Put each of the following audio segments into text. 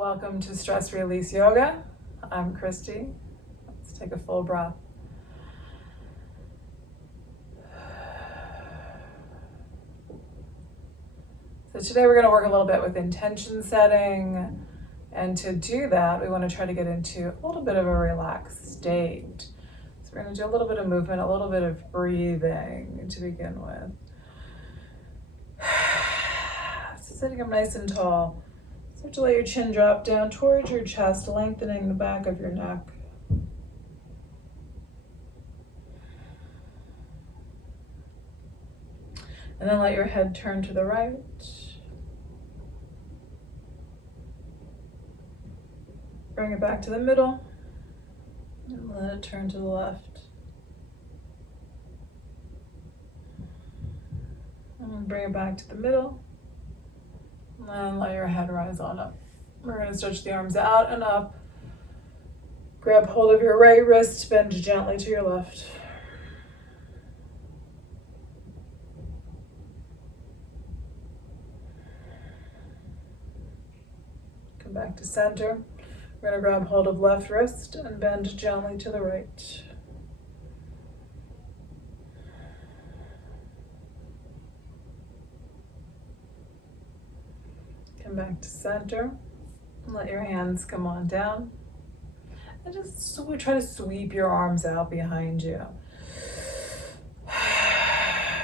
Welcome to Stress Release Yoga. I'm Christy. Let's take a full breath. So today we're going to work a little bit with intention setting. And to do that, we want to try to get into a little bit of a relaxed state. So we're going to do a little bit of movement, a little bit of breathing to begin with. So sitting up nice and tall. Start to let your chin drop down towards your chest, lengthening the back of your neck. And then let your head turn to the right. Bring it back to the middle. And let it turn to the left. And bring it back to the middle. And let your head rise on up. We're going to stretch the arms out and up. Grab hold of your right wrist, bend gently to your left. Come back to center. We're going to grab hold of left wrist and bend gently to the right. Come back to center. Let your hands come on down. And just try to sweep your arms out behind you.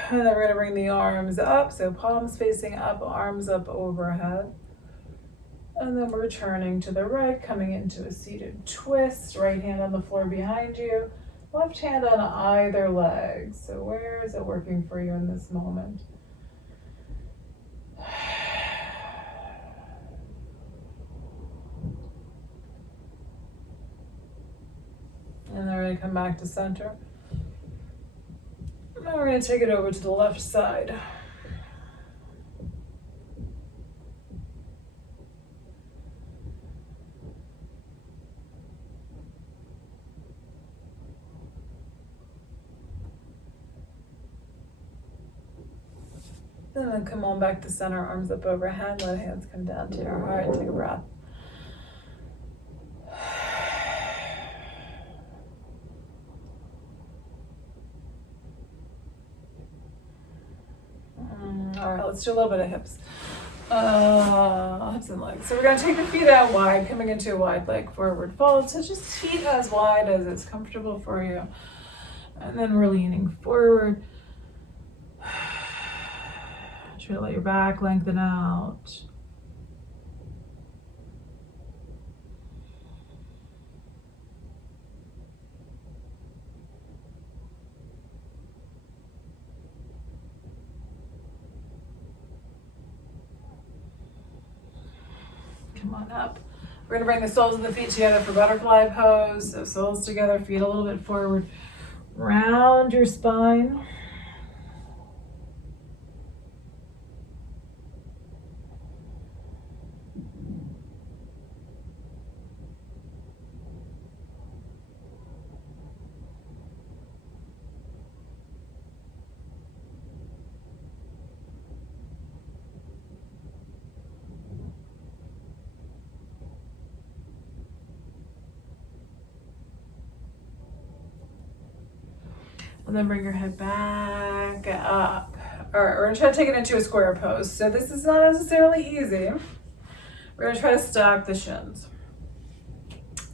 And then we're going to bring the arms up. So palms facing up, arms up overhead. And then we're turning to the right, coming into a seated twist. Right hand on the floor behind you. Left hand on either leg. So where is it working for you in this moment? And then we're going to come back to center. Now we're going to take it over to the left side. And then come on back to center, arms up overhead, let hands come down to your heart. Take a breath. All right, let's do a little bit of hips. Hips and legs. So we're going to take the feet out wide, coming into a wide leg forward fold. So just feet as wide as it's comfortable for you. And then we're leaning forward. Try to let your back lengthen out. Come on up. We're going to bring the soles of the feet together for butterfly pose. So soles together, feet a little bit forward. Round your spine. And then bring your head back up. All right, we're gonna try to take it into a square pose. So this is not necessarily easy. We're gonna try to stack the shins.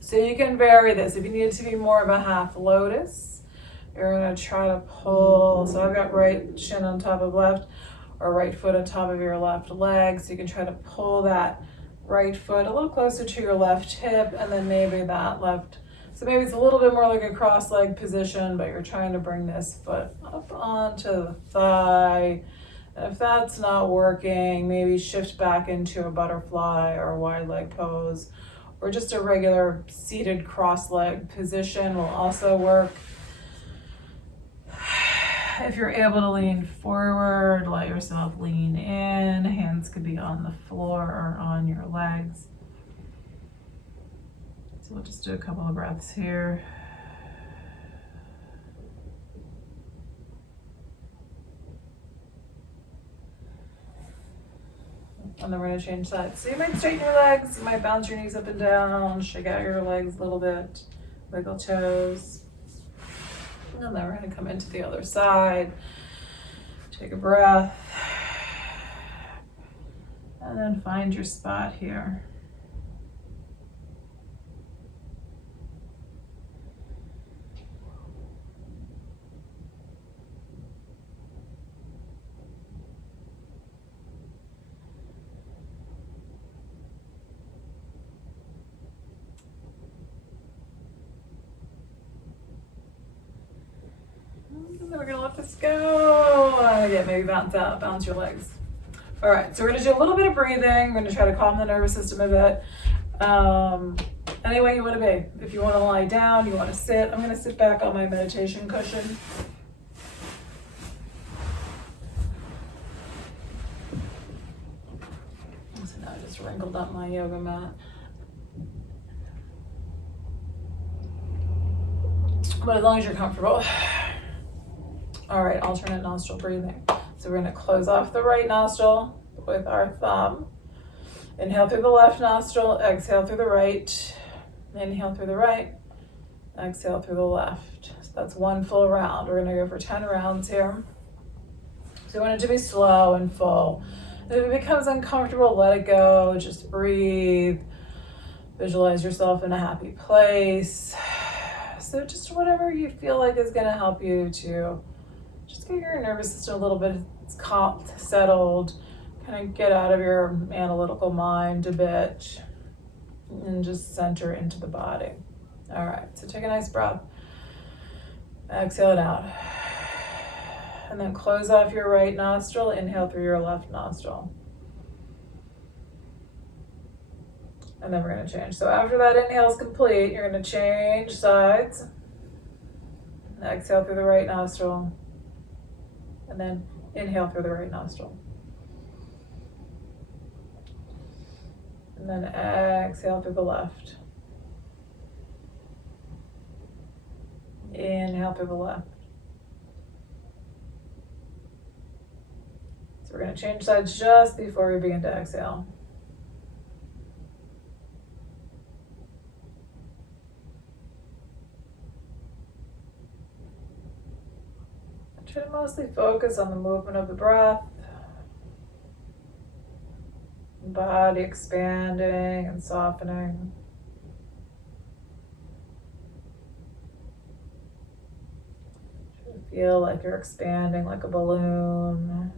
So you can vary this. If you need it to be more of a half lotus, you're gonna try to pull. So I've got right shin on top of left, or right foot on top of your left leg. So you can try to pull that right foot a little closer to your left hip, and then maybe that left. So maybe it's a little bit more like a cross-leg position, but you're trying to bring this foot up onto the thigh. And if that's not working, maybe shift back into a butterfly or a wide leg pose, or just a regular seated cross-leg position will also work. If you're able to lean forward, let yourself lean in. Hands could be on the floor or on your legs. So we'll just do a couple of breaths here. And then we're gonna change sides. So you might straighten your legs, you might bounce your knees up and down, shake out your legs a little bit, wiggle toes. And then we're gonna come into the other side. Take a breath. And then find your spot here. And then we're gonna let this go. Yeah, maybe bounce your legs. All right, so we're gonna do a little bit of breathing. We're gonna try to calm the nervous system a bit. Any way you wanna be. If you wanna lie down, you wanna sit. I'm gonna sit back on my meditation cushion. So now I just wrinkled up my yoga mat. But as long as you're comfortable. All right, alternate nostril breathing. So we're gonna close off the right nostril with our thumb. Inhale through the left nostril, exhale through the right. Inhale through the right, exhale through the left. So that's one full round. We're gonna go for 10 rounds here. So we want it to be slow and full. If it becomes uncomfortable, let it go, just breathe. Visualize yourself in a happy place. So just whatever you feel like is gonna help you to just get your nervous system a little bit calm, settled, kind of get out of your analytical mind a bit and just center into the body. All right, so take a nice breath. Exhale it out. And then close off your right nostril, inhale through your left nostril. And then we're gonna change. So after that inhale is complete, you're gonna change sides. Exhale through the right nostril. And then inhale through the right nostril. And then exhale through the left. Inhale through the left. So we're going to change sides just before we begin to exhale. Try to mostly focus on the movement of the breath. Body expanding and softening. Try to feel like you're expanding like a balloon.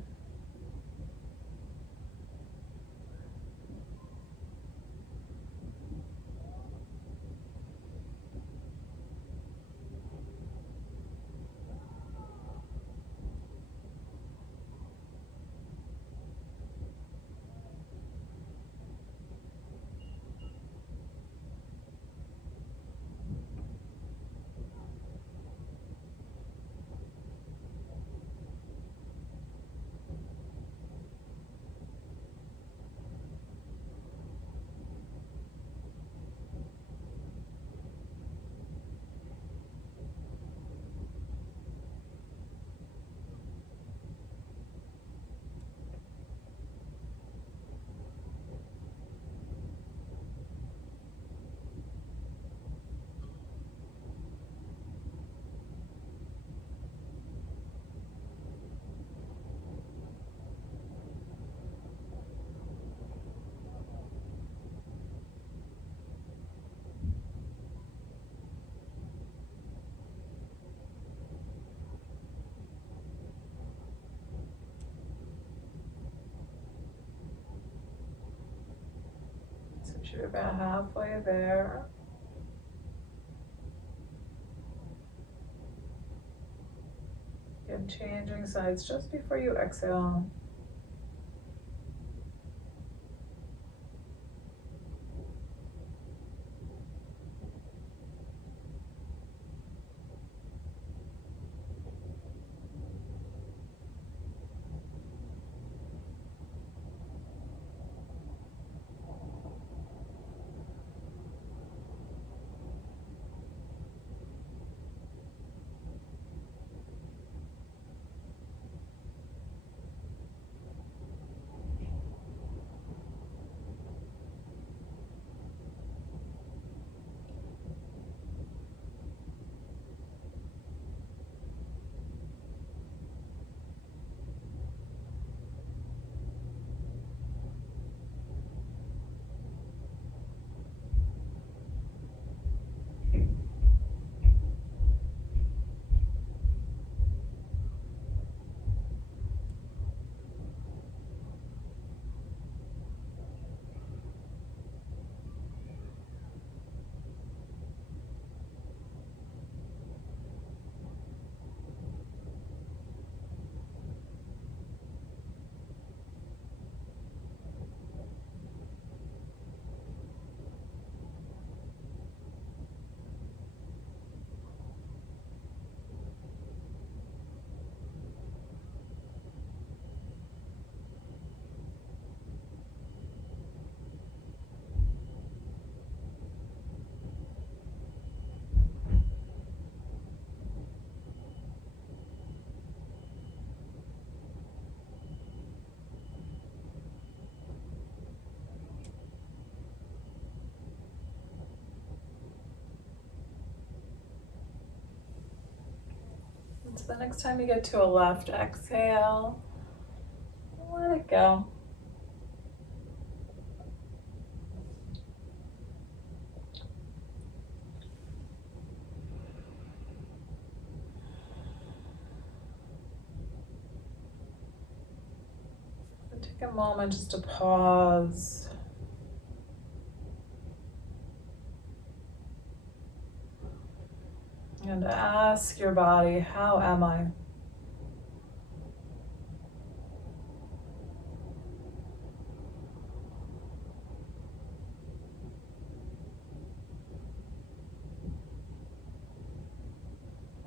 You're about halfway there. Again, changing sides just before you exhale. So the next time you get to a left exhale, let it go. So take a moment just to pause. And ask your body, how am I?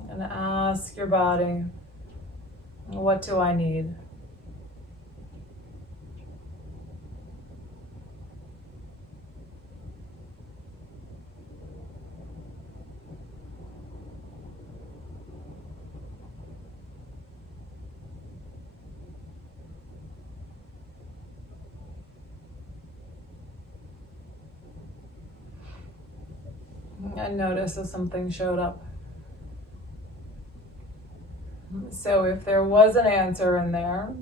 And ask your body, what do I need? And notice if something showed up. So if there was an answer in there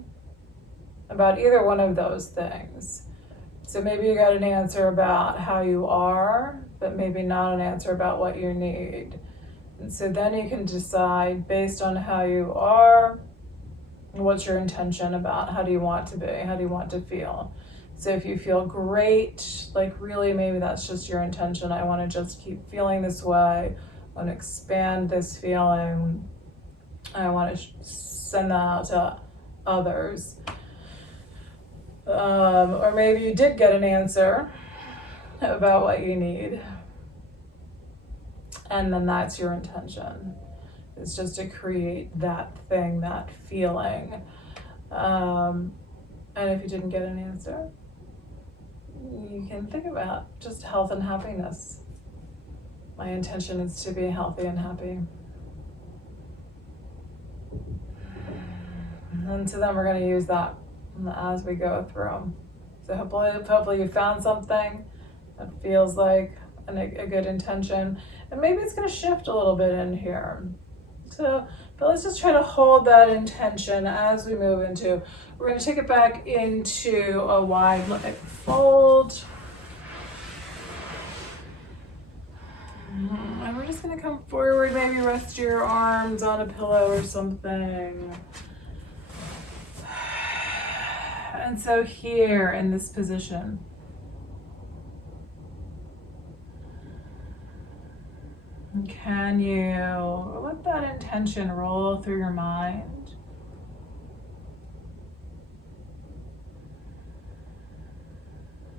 about either one of those things, so maybe you got an answer about how you are, but maybe not an answer about what you need. And so then you can decide based on how you are, what's your intention about how do you want to be, how do you want to feel. So if you feel great, like really maybe that's just your intention. I want to just keep feeling this way. I want to expand this feeling. I want to send that out to others. Or maybe you did get an answer about what you need. And then that's your intention. It's just to create that thing, that feeling. And if you didn't get an answer, you can think about just health and happiness. My intention is to be healthy and happy. And so then we're going to use that as we go through. So hopefully you found something that feels like a good intention. And maybe it's going to shift a little bit in here. So, but let's just try to hold that intention as we move into, we're going to take it back into a wide leg fold. And we're just going to come forward, maybe rest your arms on a pillow or something. And so here in this position, can you let that intention roll through your mind?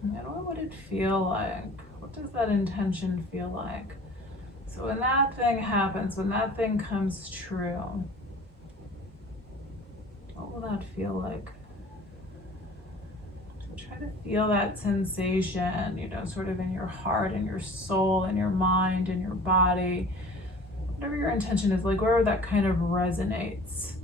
And what would it feel like? What does that intention feel like? So when that thing happens, when that thing comes true, what will that feel like? So try to feel that sensation, sort of in your heart and your soul and your mind and your body. Whatever your intention is, like wherever that kind of resonates.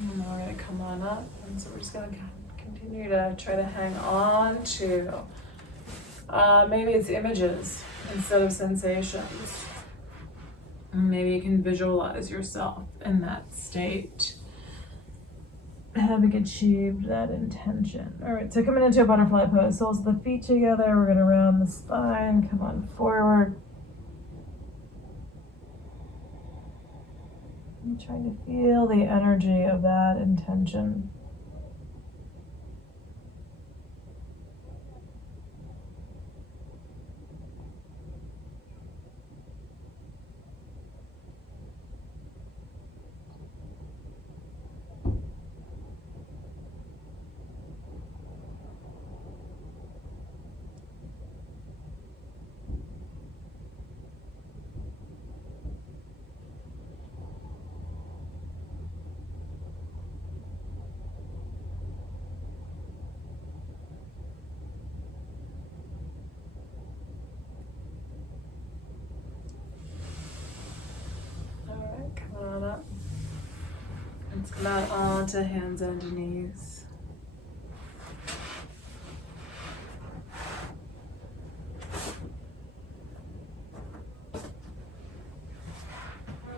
And then we're going to come on up, and so we're just going to continue to try to hang on to, maybe it's images instead of sensations. Maybe you can visualize yourself in that state, having achieved that intention. All right, so coming into a butterfly pose, soles of the feet together, we're going to round the spine, come on forward. I'm trying to feel the energy of that intention. On up. Let's come out onto hands and knees.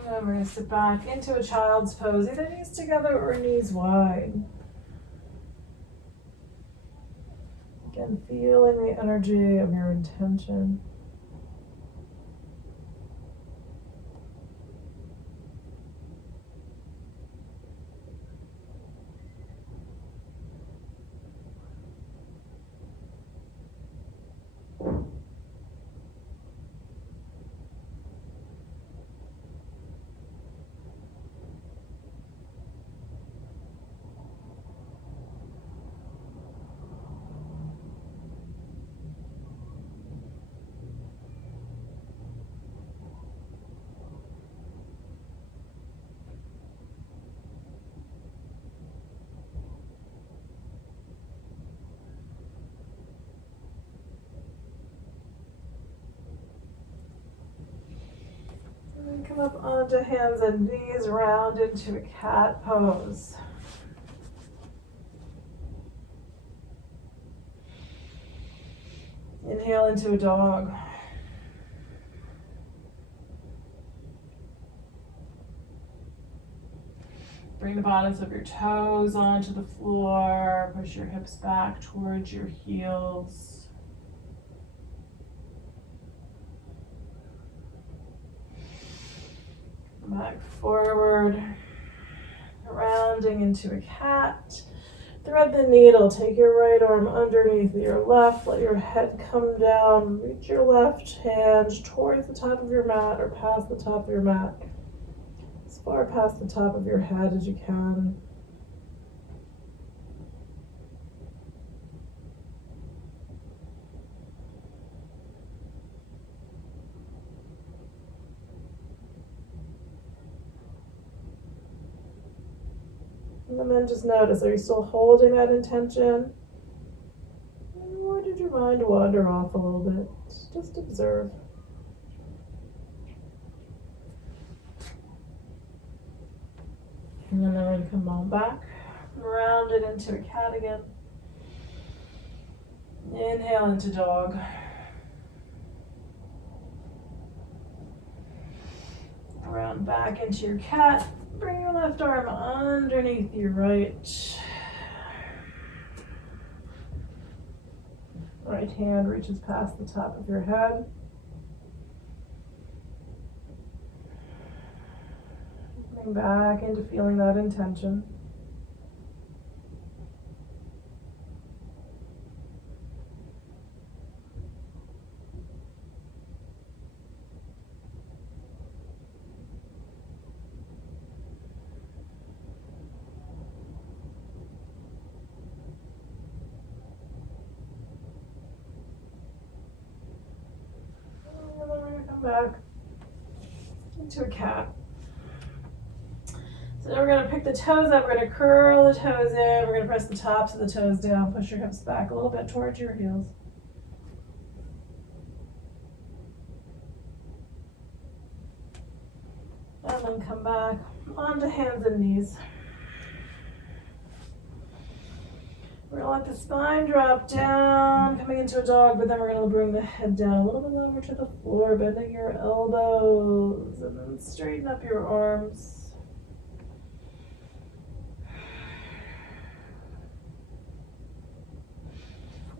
And we're going to sit back into a child's pose, either knees together or knees wide. Again, feeling the energy of your intention. And come up onto hands and knees, round into a cat pose. Inhale into a dog. Bring the bottoms of your toes onto the floor. Push your hips back towards your heels. Back forward, rounding into a cat. Thread the needle, take your right arm underneath your left, let your head come down, reach your left hand towards the top of your mat or past the top of your mat, as far past the top of your head as you can. And then just notice, are you still holding that intention? Or did your mind wander off a little bit? Just observe. And then we're going to come on back, round it into a cat again. Inhale into dog. Round back into your cat. Bring your left arm underneath your right. Right hand reaches past the top of your head. Bring back into feeling that intention. Back into a cat. So now we're going to pick the toes up, we're going to curl the toes in, we're going to press the tops of the toes down, push your hips back a little bit towards your heels. And then come back onto hands and knees. We're going to let the spine drop down, coming into a dog, but then we're going to bring the head down a little bit lower to the floor, bending your elbows, and then straighten up your arms.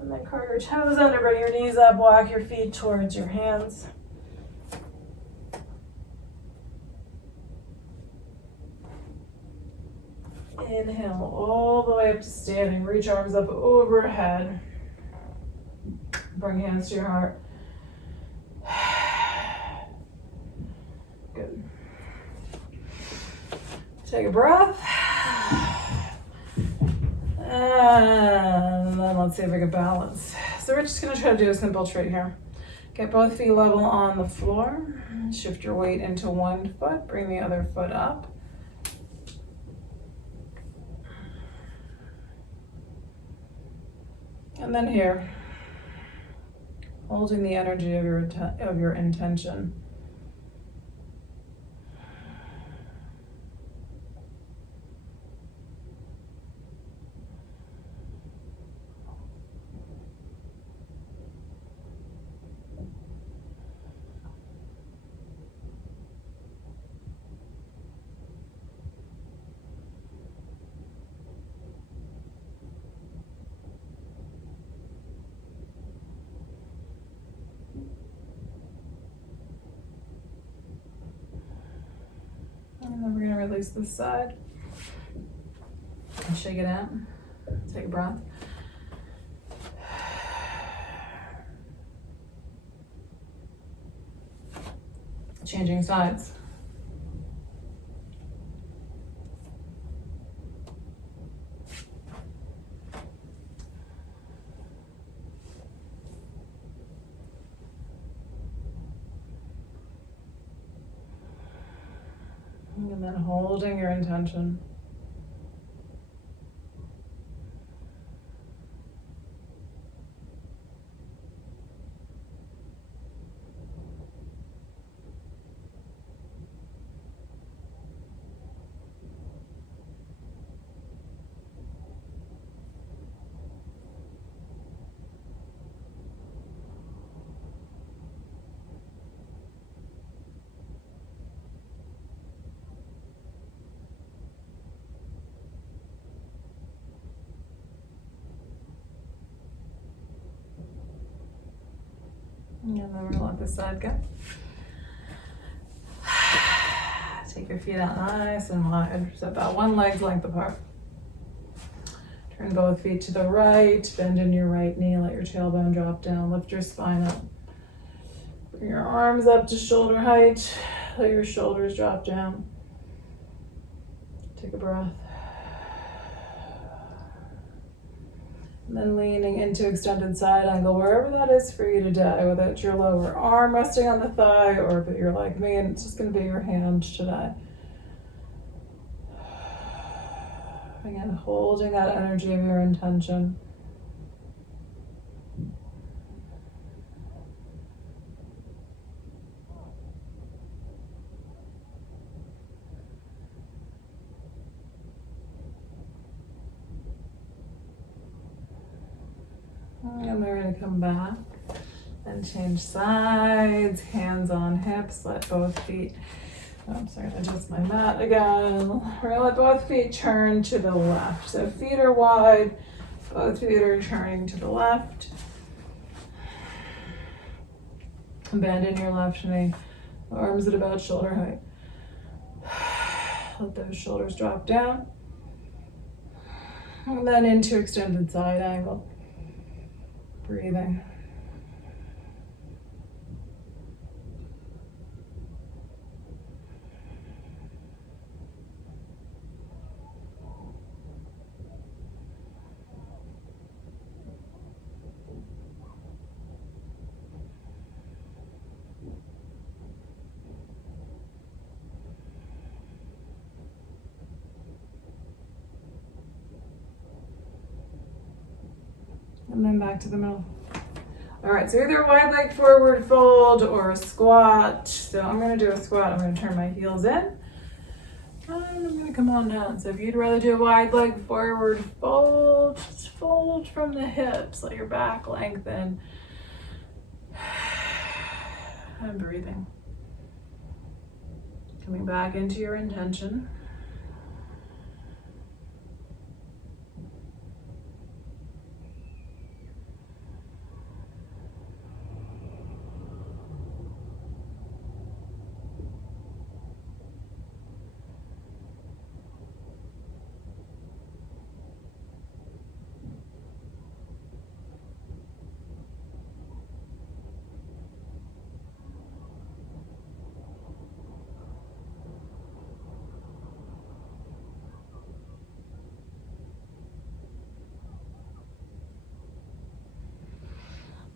And then curl your toes under, bring your knees up, walk your feet towards your hands. Inhale all the way up to standing. Reach arms up overhead. Bring hands to your heart. Good. Take a breath. And then let's see if we can balance. So we're just going to try to do a simple trick here. Get both feet level on the floor. Shift your weight into one foot. Bring the other foot up. And then here, holding the energy of your intention. And then we're gonna release this side. And shake it out. Take a breath. Changing sides. And then holding your intention. And then we're gonna let this side go. Take your feet out nice and wide, so about one leg's length apart. Turn both feet to the right, bend in your right knee, let your tailbone drop down, lift your spine up. Bring your arms up to shoulder height, let your shoulders drop down. Take a breath. And then leaning into extended side angle, wherever that is for you today, whether it's your lower arm resting on the thigh or if you're like me and it's just gonna be your hand today. Again, holding that energy of your intention. And we're going to come back and change sides, hands on hips, let both feet, I'm sorry, adjust my mat again. We're going to let both feet turn to the left. So feet are wide, both feet are turning to the left. Bend in your left knee, arms at about shoulder height. Let those shoulders drop down. And then into extended side angle. Breathing. And then back to the middle. All right, so either wide leg forward fold or a squat. So I'm gonna do a squat. I'm gonna turn my heels in. And I'm gonna come on down. So if you'd rather do a wide leg forward fold, just fold from the hips. Let your back lengthen. And breathing. Coming back into your intention.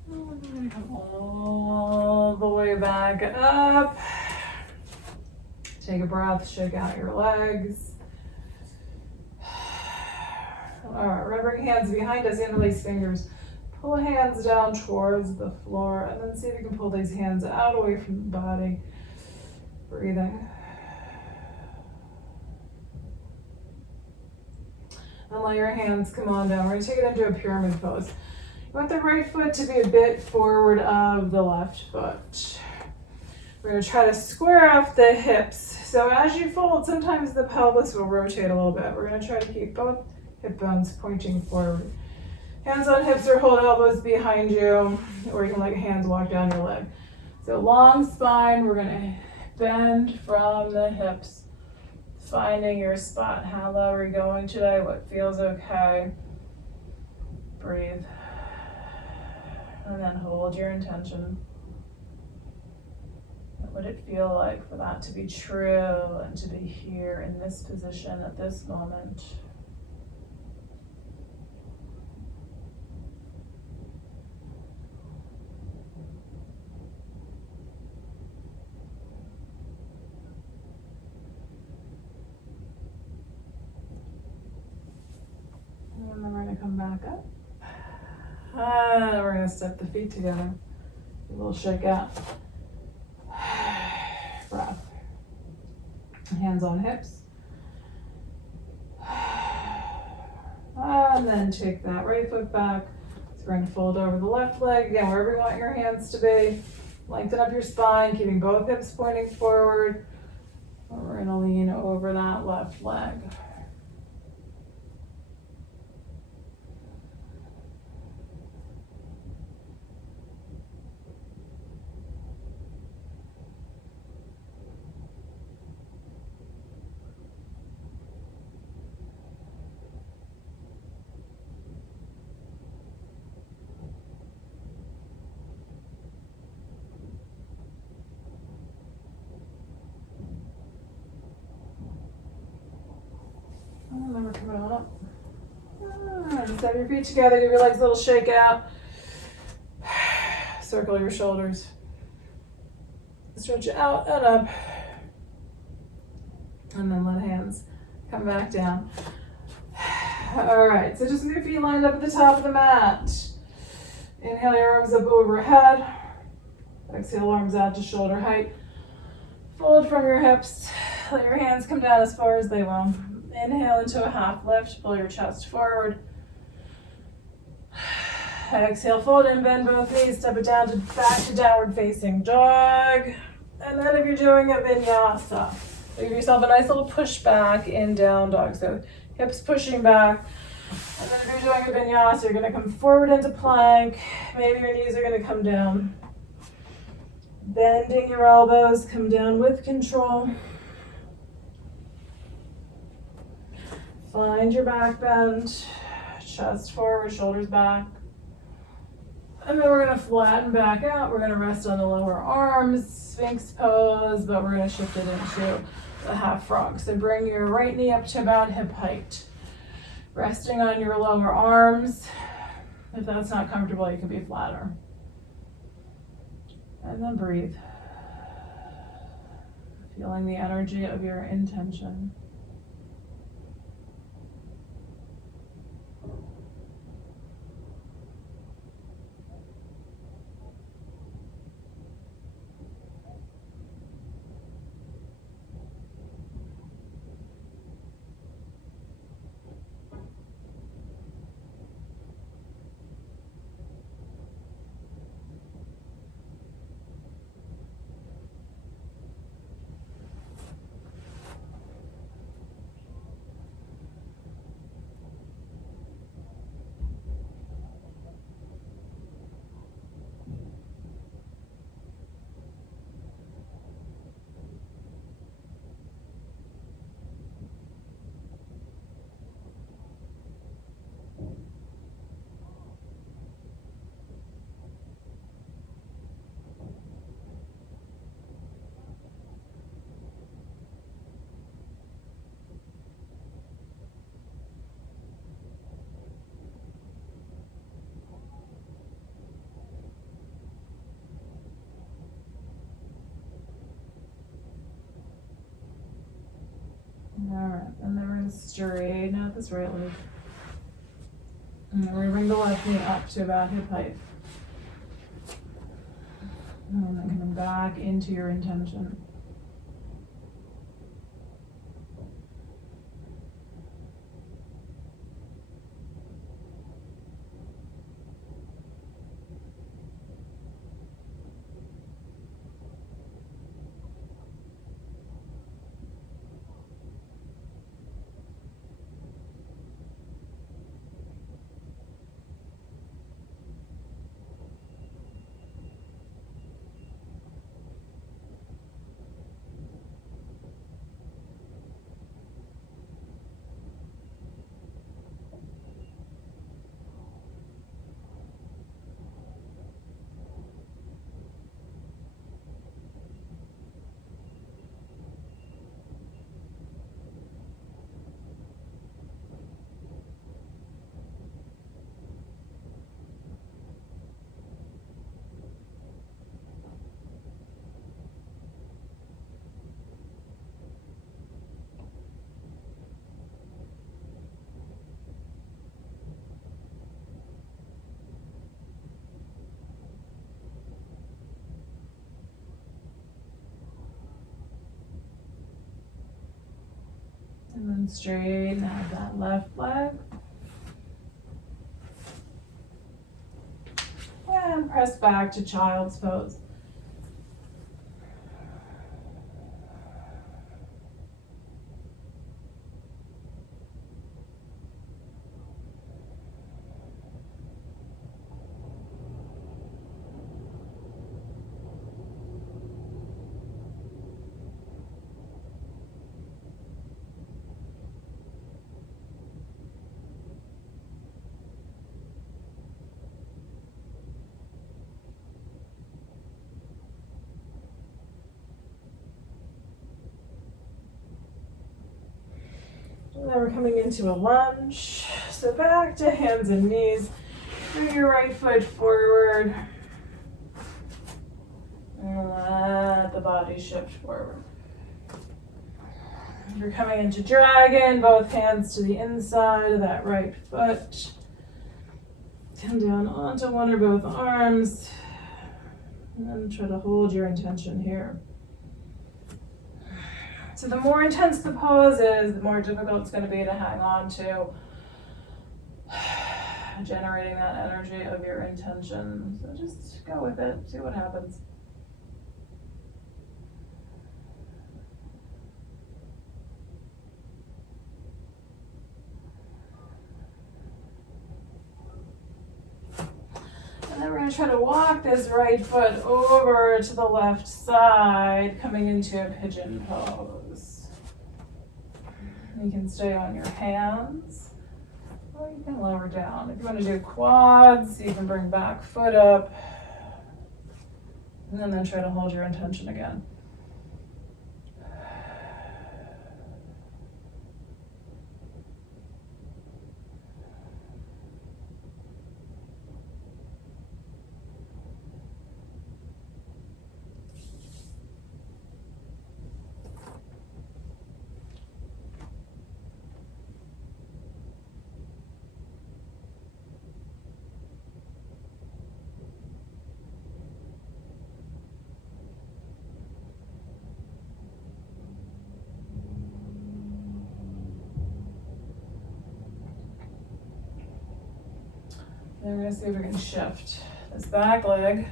We're gonna come all the way back up. Take a breath, shake out your legs. All right, we're gonna bring hands behind us, interlace fingers. Pull hands down towards the floor and then see if you can pull these hands out away from the body. Breathing. And let your hands come on down. We're gonna take it into a pyramid pose. You want the right foot to be a bit forward of the left foot. We're gonna try to square off the hips. So as you fold, sometimes the pelvis will rotate a little bit. We're gonna try to keep both hip bones pointing forward. Hands on hips or hold elbows behind you, or you can let your hands walk down your leg. So long spine, we're gonna bend from the hips. Finding your spot. How low are you going today? What feels okay? Breathe. And then hold your intention. What would it feel like for that to be true and to be here in this position at this moment? And then we're going to come back up. And we're going to step the feet together. A little shake out. Breath. Hands on hips. And then take that right foot back. So we're going to fold over the left leg. Again, wherever you want your hands to be. Lengthen up your spine, keeping both hips pointing forward. And we're going to lean over that left leg. And then we're coming on up. And step your feet together, give your legs a little shake out. Circle your shoulders. Stretch out and up. And then let hands come back down. All right, so just with your feet lined up at the top of the mat. Inhale your arms up overhead. Exhale, arms out to shoulder height. Fold from your hips. Let your hands come down as far as they will. Inhale into a half lift, pull your chest forward. Exhale, fold and bend both knees, step it down to back to downward facing dog. And then if you're doing a vinyasa, give yourself a nice little push back in down dog. So hips pushing back. And then if you're doing a vinyasa, you're gonna come forward into plank. Maybe your knees are gonna come down. Bending your elbows, come down with control. Find your back bend, chest forward, shoulders back. And then we're gonna flatten back out. We're gonna rest on the lower arms, Sphinx pose, but we're gonna shift it into the half frog. So bring your right knee up to about hip height. Resting on your lower arms. If that's not comfortable, you can be flatter. And then breathe. Feeling the energy of your intention. All right, and then we're going to straighten out this right leg. And then we're going to bring the left knee up to about hip height. And then coming back into your intention. And straighten out that left leg. And press back to child's pose. And then we're coming into a lunge. So back to hands and knees. Bring your right foot forward. And let the body shift forward. You're coming into dragon, both hands to the inside of that right foot. Come down onto one or both arms. And then try to hold your intention here. So the more intense the pose is, the more difficult it's going to be to hang on to generating that energy of your intention. So just go with it, see what happens. And then we're going to try to walk this right foot over to the left side, coming into a pigeon pose. You can stay on your hands, or you can lower down. If you want to do quads, you can bring back foot up, and then try to hold your intention again. Then we're going to see if we can shift this back leg.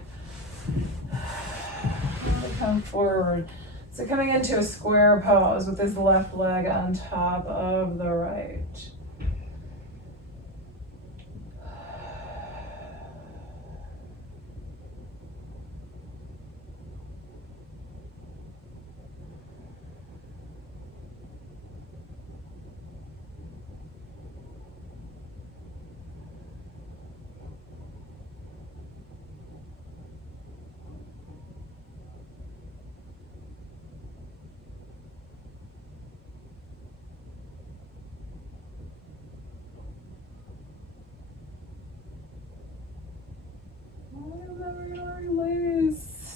Come forward. So coming into a square pose with this left leg on top of the right.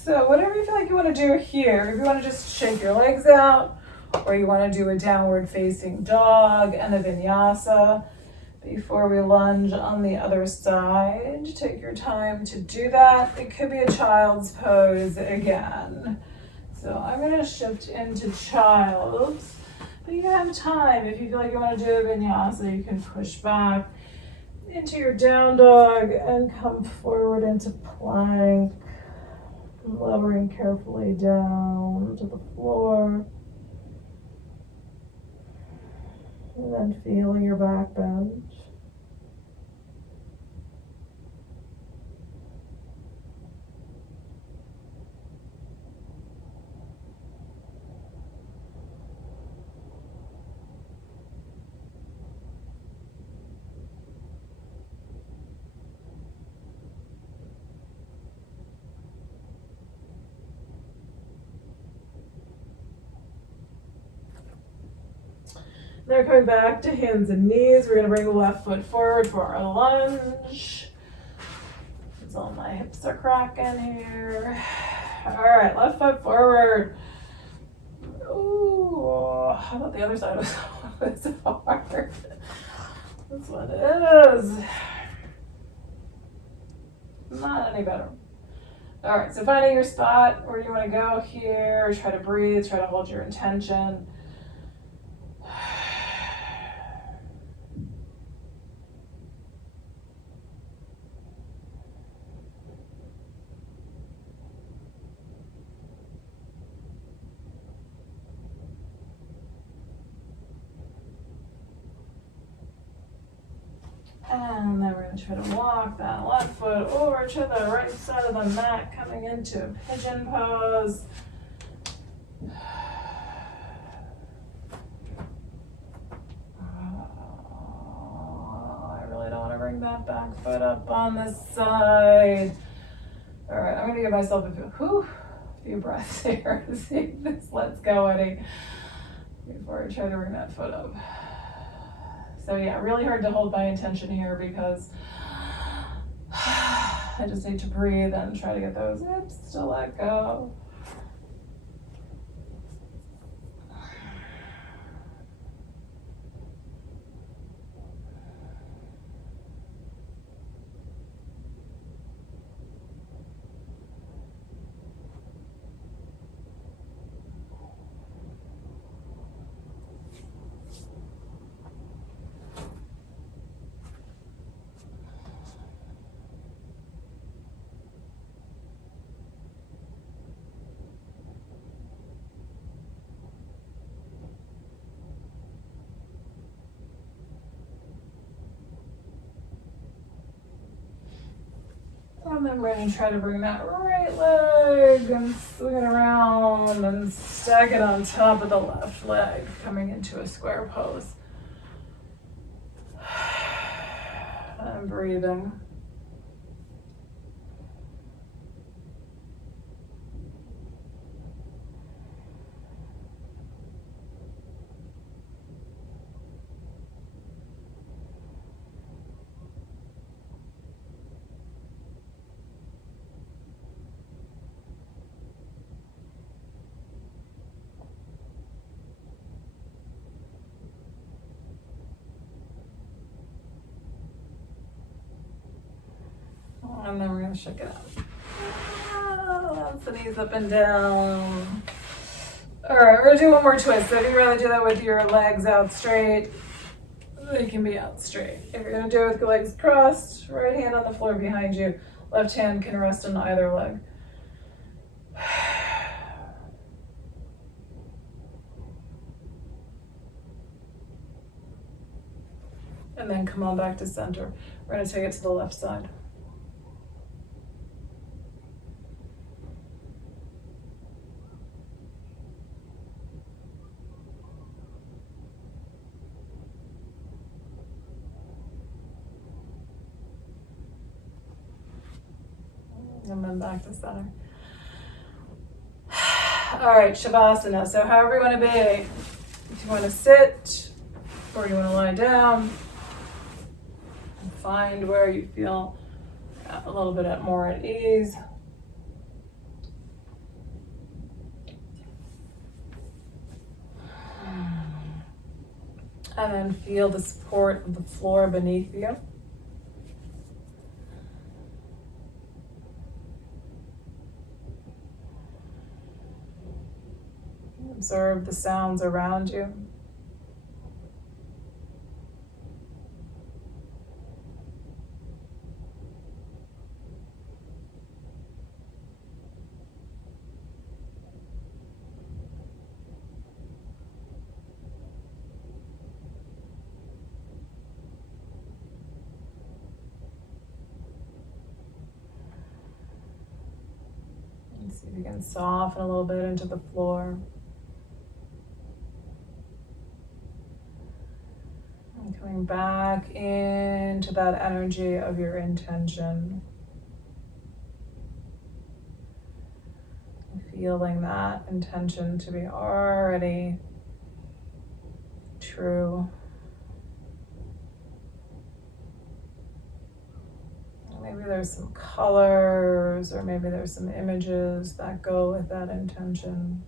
So whatever you feel like you want to do here, if you want to just shake your legs out, or you want to do a downward facing dog and a vinyasa before we lunge on the other side, take your time to do that. It could be a child's pose again. So I'm going to shift into child's, but you have time. If you feel like you want to do a vinyasa, you can push back into your down dog and come forward into plank, lowering carefully down to the floor, and then feeling your back bend. Now coming back to hands and knees, we're going to bring the left foot forward for our lunge. So all my hips are cracking here. All right, left foot forward. Ooh, how about the other side was hard? This one is not any better. All right, so finding your spot where you want to go here, try to breathe, try to hold your intention. And then we're going to try to walk that left foot over to the right side of the mat, coming into pigeon pose. I really don't want to bring that back foot up on this side. All right, I'm going to give myself a few breaths here to see if this lets go any before I try to bring that foot up. So yeah, really hard to hold my intention here because I just need to breathe and try to get those hips to let go. And then we're going to try to bring that right leg and swing it around and stack it on top of the left leg, coming into a square pose. And breathing. And then we're going to shake it out. Bounce the knees up and down. All right, we're going to do one more twist. So if you rather do that with your legs out straight, they can be out straight. If you're going to do it with your legs crossed, right hand on the floor behind you, left hand can rest on either leg. And then come on back to center. We're going to take it to the left side. And then back to center. All right, Shavasana. So however you want to be, if you want to sit or you want to lie down, find where you feel a little bit more at ease. And then feel the support of the floor beneath you. Observe the sounds around you. And see if you can soften a little bit into the floor. And coming back into that energy of your intention. Feeling that intention to be already true. Maybe there's some colors or maybe there's some images that go with that intention.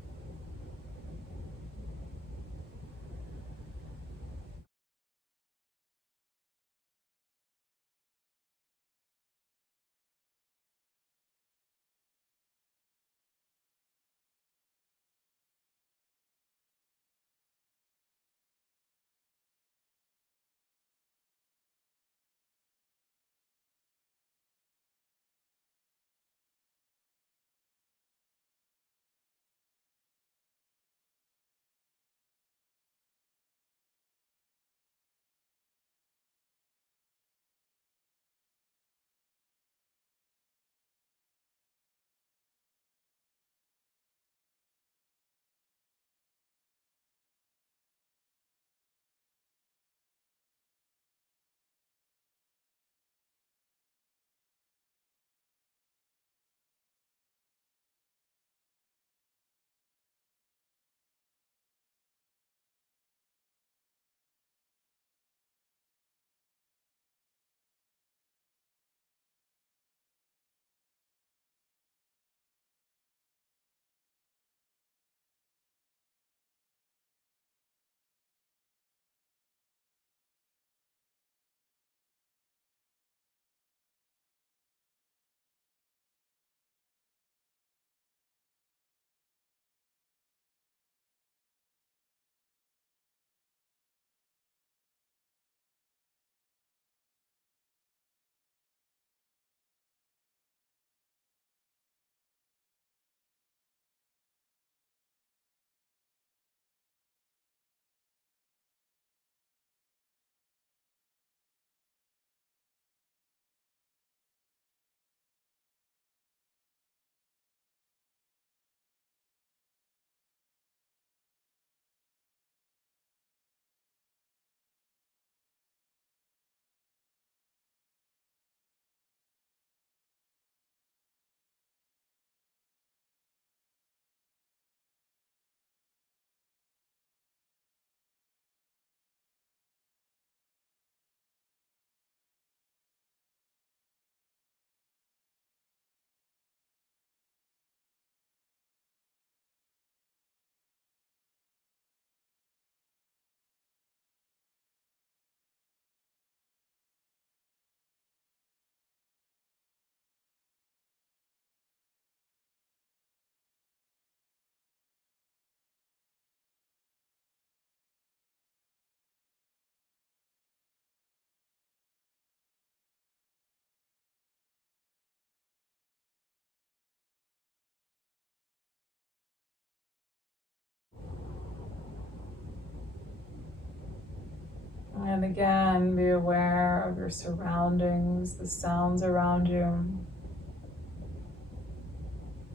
And again, be aware of your surroundings, the sounds around you,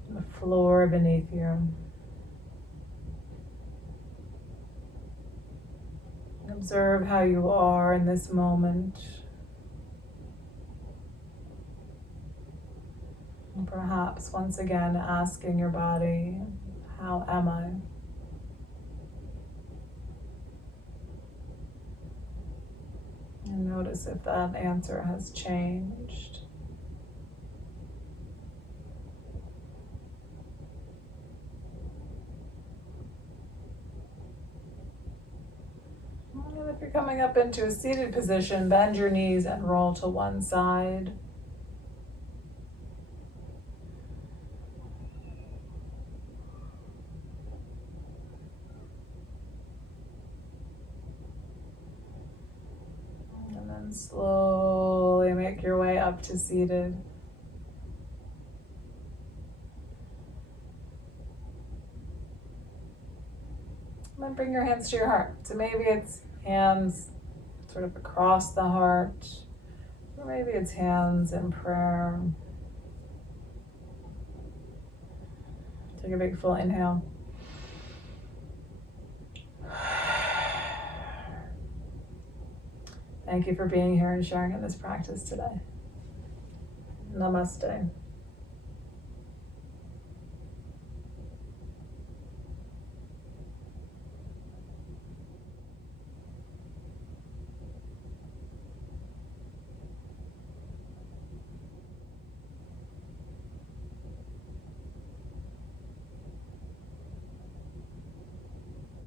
the floor beneath you. Observe how you are in this moment. And perhaps once again asking your body, how am I? And notice if that answer has changed. And if you're coming up into a seated position, bend your knees and roll to one side. And then slowly make your way up to seated. And then bring your hands to your heart. So maybe it's hands sort of across the heart, or maybe it's hands in prayer. Take a big full inhale. Thank you for being here and sharing in this practice today. Namaste.